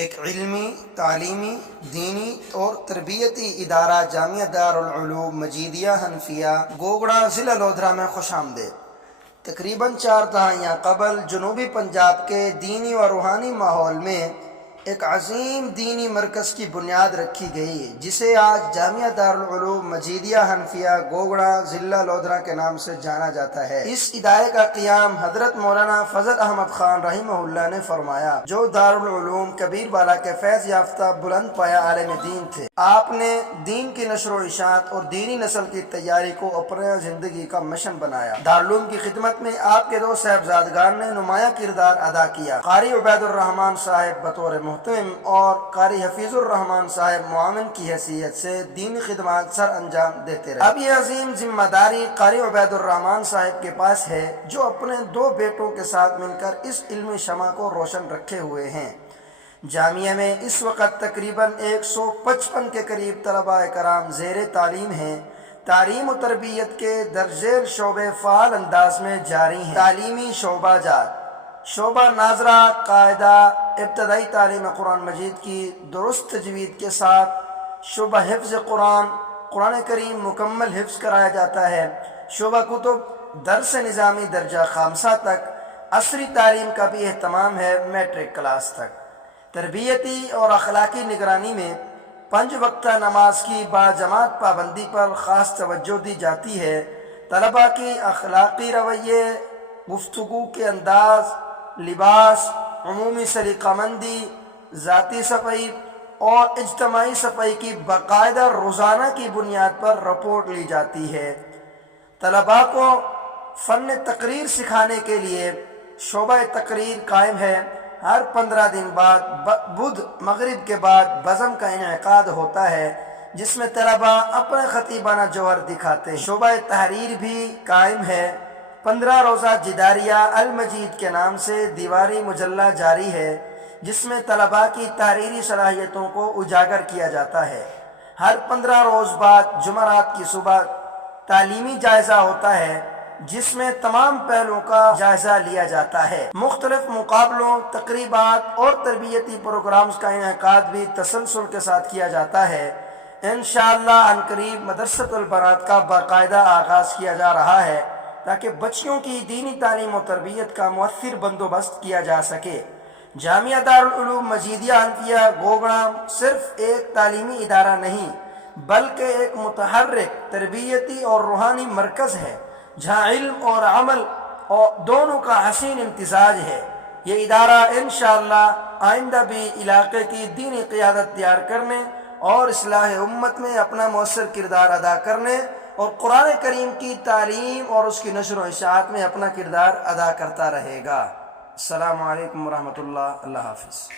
ایک علمی، تعلیمی، دینی اور تربیتی ادارہ جامعہ دارالعلوم مجیدیہ حنفیہ گوگڑا ضلع لودھرا میں خوش آمدید۔ تقریباً 4 دہائیاں قبل جنوبی پنجاب کے دینی و روحانی ماحول میں ایک عظیم دینی مرکز کی بنیاد رکھی گئی جسے آج جامعہ دارالعلوم مجیدیہ حنفیہ گوگڑا ضلع لودھرا کے نام سے جانا جاتا ہے۔ اس ادارے کا قیام حضرت مولانا فضل احمد خان رحمہ اللہ نے فرمایا، جو دارالعلوم کبیر بالا کے فیض یافتہ بلند پایہ عالم دین تھے۔ آپ نے دین کی نشر و اشاعت اور دینی نسل کی تیاری کو اپنے زندگی کا مشن بنایا۔ دارالعلوم کی خدمت میں آپ کے 2 صاحبزادگان نے نمایاں کردار ادا کیا۔ قاری عبید الرحمان صاحب بطور محتمم اور قاری حفیظ الرحمان صاحب معاون کی حیثیت سے دینی خدمات سر انجام دیتے رہے۔ اب یہ عظیم ذمہ داری قاری عبید الرحمان صاحب کے پاس ہے، جو اپنے 2 بیٹوں کے ساتھ مل کر اس علمی شمع کو روشن رکھے ہوئے ہیں۔ جامعہ میں اس وقت تقریباً 155 کے قریب طلباء کرام زیر تعلیم ہیں۔ تعلیم و تربیت کے درجیل شعبے فعال انداز میں جاری ہیں۔ تعلیمی شعبہ جات: شعبہ ناظرہ قاعدہ ابتدائی تعلیم قرآن مجید کی درست تجوید کے ساتھ شعبہ حفظ قرآن کریم مکمل حفظ کرایا جاتا ہے۔ شعبہ کتب درس نظامی درجہ خامسہ تک، عصری تعلیم کا بھی اہتمام ہے میٹرک کلاس تک۔ تربیتی اور اخلاقی نگرانی میں 5 وقتہ نماز کی باجماعت پابندی پر خاص توجہ دی جاتی ہے۔ طلباء کی اخلاقی رویے، گفتگو کے انداز، لباس، عمومی سلیقہ مندی، ذاتی صفائی اور اجتماعی صفائی کی باقاعدہ روزانہ کی بنیاد پر رپورٹ لی جاتی ہے۔ طلباء کو فن تقریر سکھانے کے لیے شعبہ تقریر قائم ہے۔ ہر 15 دن بعد بدھ مغرب کے بعد بزم کا انعقاد ہوتا ہے، جس میں طلباء اپنے خطیبانہ جوہر دکھاتے ہیں۔ شعبہ تحریر بھی قائم ہے۔ 15 روزہ جداریہ المجید کے نام سے دیواری مجلہ جاری ہے، جس میں طلباء کی تحریری صلاحیتوں کو اجاگر کیا جاتا ہے۔ ہر 15 روز بعد جمعرات کی صبح تعلیمی جائزہ ہوتا ہے، جس میں تمام پہلوؤں کا جائزہ لیا جاتا ہے۔ مختلف مقابلوں، تقریبات اور تربیتی پروگرامز کا انعقاد بھی تسلسل کے ساتھ کیا جاتا ہے۔ انشاءاللہ عنقریب مدرسۃ البنات کا باقاعدہ آغاز کیا جا رہا ہے، تاکہ بچیوں کی دینی تعلیم و تربیت کا مؤثر بندوبست کیا جا سکے۔ جامعہ دارالعلوم مجیدیہ حنفیہ گوگڑا صرف ایک تعلیمی ادارہ نہیں، بلکہ ایک متحرک تربیتی اور روحانی مرکز ہے، جہاں علم اور عمل دونوں کا حسین امتزاج ہے۔ یہ ادارہ انشاءاللہ آئندہ بھی علاقے کی دینی قیادت تیار کرنے اور اصلاح امت میں اپنا مؤثر کردار ادا کرنے اور قرآن کریم کی تعلیم اور اس کی نشر و اشاعت میں اپنا کردار ادا کرتا رہے گا۔ السلام علیکم ورحمۃ اللہ۔ اللہ حافظ۔